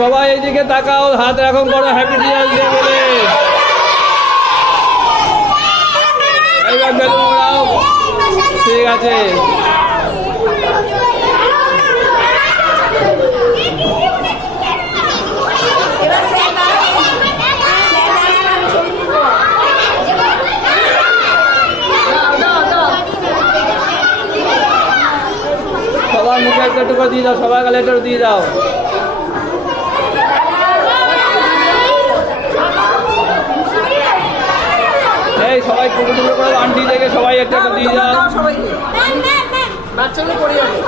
সবাই এইদিকে তাকাও, হাত এরকম করো হ্যাপি ডিয়ার্স ডে বলে। এইবার বেলুন ওড়াও। ঠিক আছে, সবার মুখে একটু একটু করে দিয়ে দাও, সবাই গালে একটু দিয়ে দাও। এই সবাই টুকরো টুকরো করে আন্টি থেকে সবাই একটা দিয়ে দাও। বাচ্চাগুলো পড়ে যাবে।